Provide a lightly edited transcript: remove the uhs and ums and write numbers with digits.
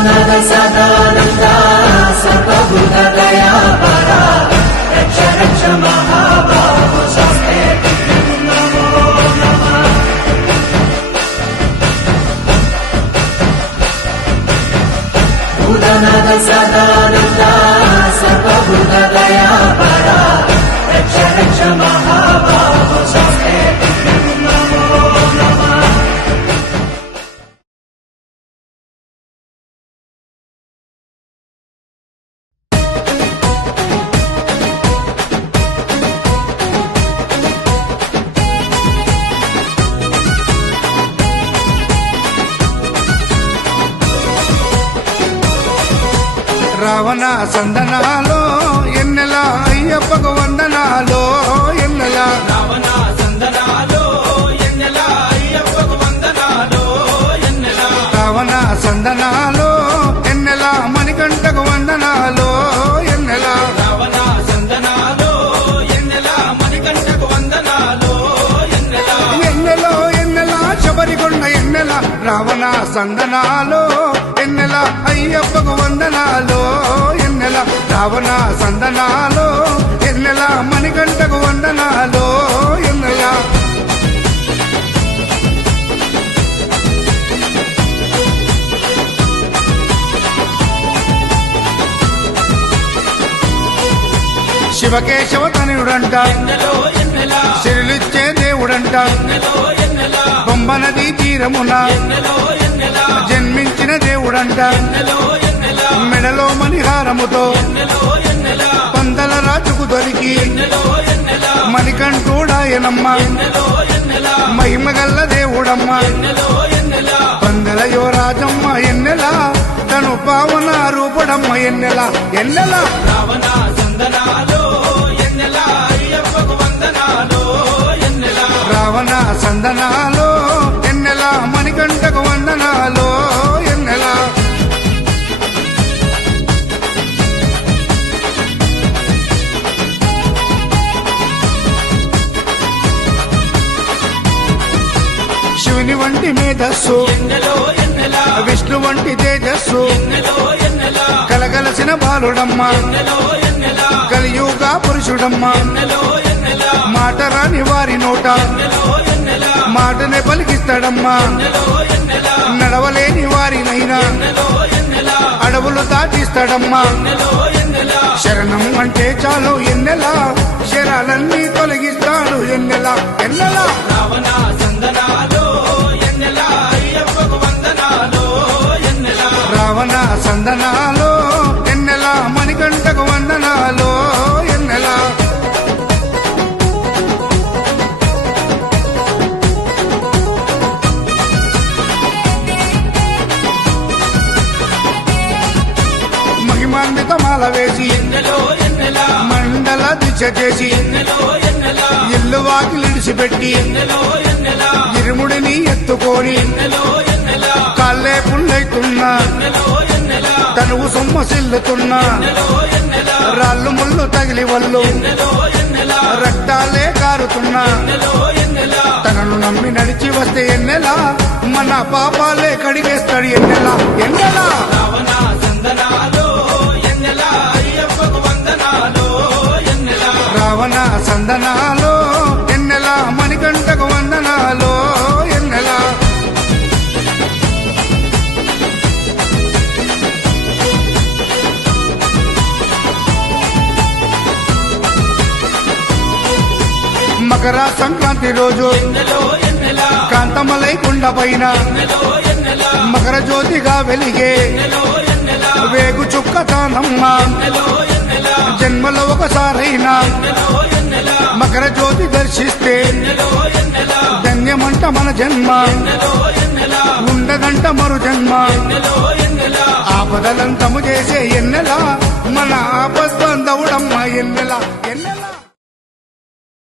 భూతనాథ సదానంద సర్వభూతదయా పరా రక్ష రక్ష మహాబాహో శాస్త్రే నమో నమః. భూతనాథ సదానంద సర్వభూతదయా పరా రక్ష రక్ష మహాబాహో శాస్త్రే నమో నమః. రావణ సందనాలో ఎన్నెల అయ్యప్పకు వందనాలో ఎన్నెల రావణ సందనాలో ఎన్నెల అయ్యప్పకు వందనాలో ఎన్నెల రావణ సందనాలో ఎన్నెల మణికంఠకు వందనాలో ఎన్నెల రావణ సందనాలో ఎన్నెల మణికంఠకు వందనాలో ఎన్నెల ఎన్నెలో ఎన్నెల శబరికొండ ఎన్నెల రావణ సందనాలో ఎన్నెల అయ్యప్పకు వందనాలో ఎన్నెల రావణ సందనాలో ఎన్నెల మణికంఠకు వందనాలో ఎన్నెల శివకేశవ తనయుడంట ఎన్నెలో ఎన్నెల శిరులిచ్చే దేవుడంట ఎన్నెలో ఎన్నెల బొమ్మ నదీ తీరమున ఎన్నెలో ఎన్నెల జన్మించిన దేవుడంట ఎన్నెలో ఎన్నెల మెడలో మణిహారముతో ఎన్నెలో ఎన్నెల పందల రాజుకు దొరికి ఎన్నెలో ఎన్నెల మణికంఠుడాయనమ్మ ఎన్నెలో ఎన్నెల మహిమగల్ల దేవుడమ్మ ఎన్నెలో ఎన్నెల పందల యువరాజమ్మ ఎన్నెల తను పావన రూపుడమ్మ ఎన్నెల ఎన్నెల రావణ సందనాలో ఎన్నెల అయ్యప్పకు వందనాలో ఎన్నెల రావణ సందనాలో ఎన్నెల మణికంఠకు వందనాలో ఎన్నెల శివుని వంటి మేధస్సు ఎన్నెలో ఎన్నెల విష్ణు వంటి తేజస్సు ఎన్నెలో ఎన్నెల కలగలసిన బాలుడమ్మ ఎన్నెలో ఎన్నెల కలియుగ పురుషుడమ్మ ఎన్నెలో ఎన్నెల మాట రాని వారి నోట ఎన్నెలో ఎన్నెల మాటనే పలికిస్తాడమ్మా ఎన్నెలో ఎన్నెల నడవలేని వారినైనా ఎన్నెలో ఎన్నెల అడవులు దాటిస్తాడమ్మా ఎన్నెలో ఎన్నెల శరణం అంటే చాలు ఎన్నెల శరాలన్నీ తొలగిస్తాడు ఎన్నెల ఎన్నెల రావణ సందనాలో ఎన్నెల అయ్యప్పకు వందనాలో ఎన్నెల రావణ సందనాలో ఎన్నెల మణికంఠకు వందనాలో ఎన్నెల మహిమాన్విత మాల వేసి ఎన్నెలో ఎన్నెల మండల దిశ చేసి ఎన్నెలో ఎన్నెల ఇల్లు వాకిలిడిసిపెట్టి ఎన్నెలో ఎన్నెల ఇరుముడిని ఎత్తుకొని ఎన్నెలో ఎన్నెల కాళ్ళే పుల్లైతున్నా ఎన్నెలో ఎన్నెల తనువు సొమ్మసిల్లుతున్నా ఎన్నెలో ఎన్నెల రాళ్ళు ముళ్ళు తగిలి వల్లు ఎన్నెలో ఎన్నెల రక్తాలే కారుతున్నా ఎన్నెలో ఎన్నెల తనను నమ్మి నడిచి వస్తే ఎన్నెలా మన పాపాలే కడిగేస్తాడు ఎన్నెలా ఎన్నెలా రావణ సందనాలో ఎన్నెల అయ్యప్పకు వందనాలో ఎన్నెల రావణ సందనాలో ఎన్నెలా మణికంఠకు వందనాలో ఎన్నెలా మకర సంక్రాంతి రోజు ఎన్నెలో ఎన్నెల కాంతమలై కుండ పైన ఎన్నెలో ఎన్నెల మకర జ్యోతిగా వెలిగే ఎన్నెలో ఎన్నెల వేగు చుక్క తానమ్మ ఎన్నెలో ఎన్నెల జన్మలో ఒకసారైనా ఎన్నెలో ఎన్నెల మకర జ్యోతి దర్శిస్తే ఎన్నెలో ఎన్నెల ధన్యమంట మన జన్మ ఎన్నెలో ఎన్నెల ఉండదంట మరు జన్మ ఎన్నెలో ఎన్నెల ఆపదలంతము చేసే ఎన్నెల మన ఆపద్బంధవుడమ్మ ఎన్నెల ఎన్నెల